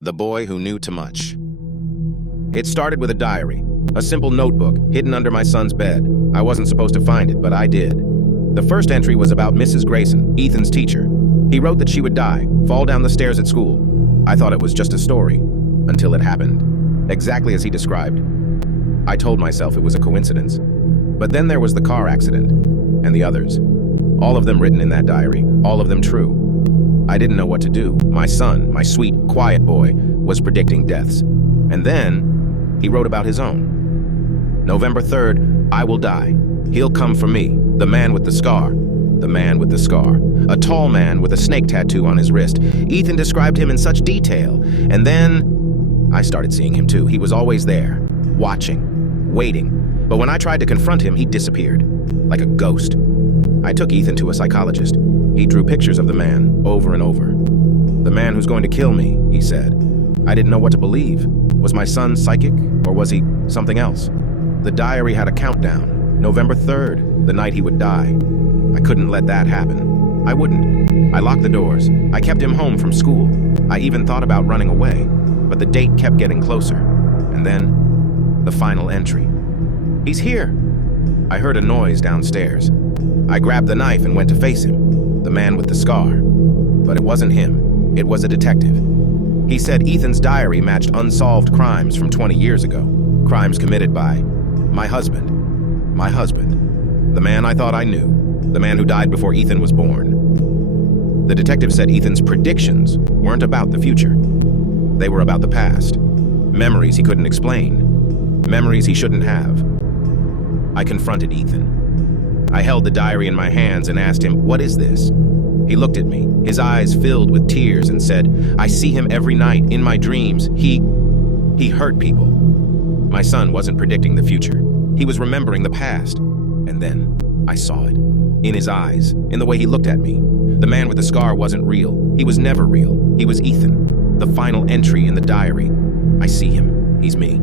The boy who knew too much. It started with a diary, a simple notebook hidden under my son's bed. I wasn't supposed to find it, but I did. The first entry was about Mrs. Grayson, Ethan's teacher. He wrote that she would die, fall down the stairs at school. I thought it was just a story, until it happened, exactly as he described. I told myself it was a coincidence. But then there was the car accident, and the others. All of them written in that diary, all of them true. I didn't know what to do. My son, my sweet, quiet boy, was predicting deaths. And then, he wrote about his own. November 3rd, I will die. He'll come for me, the man with the scar. The man with the scar. A tall man with a snake tattoo on his wrist. Ethan described him in such detail. And then, I started seeing him too. He was always there, watching, waiting. But when I tried to confront him, he disappeared, like a ghost. I took Ethan to a psychologist. He drew pictures of the man over and over. The man who's going to kill me, he said. I didn't know what to believe. Was my son psychic, or was he something else? The diary had a countdown. November 3rd, the night he would die. I couldn't let that happen. I wouldn't. I locked the doors. I kept him home from school. I even thought about running away, but the date kept getting closer. And then, the final entry. He's here. I heard a noise downstairs. I grabbed the knife and went to face him, the man with the scar. But it wasn't him. It was a detective. He said Ethan's diary matched unsolved crimes from 20 years ago. Crimes committed by my husband. My husband. The man I thought I knew. The man who died before Ethan was born. The detective said Ethan's predictions weren't about the future. They were about the past. Memories he couldn't explain. Memories he shouldn't have. I confronted Ethan. I held the diary in my hands and asked him, "What is this?" He looked at me, his eyes filled with tears, and said, "I see him every night, in my dreams. He hurt people." My son wasn't predicting the future. He was remembering the past. And then, I saw it. In his eyes, in the way he looked at me. The man with the scar wasn't real. He was never real. He was Ethan. The final entry in the diary. I see him. He's me.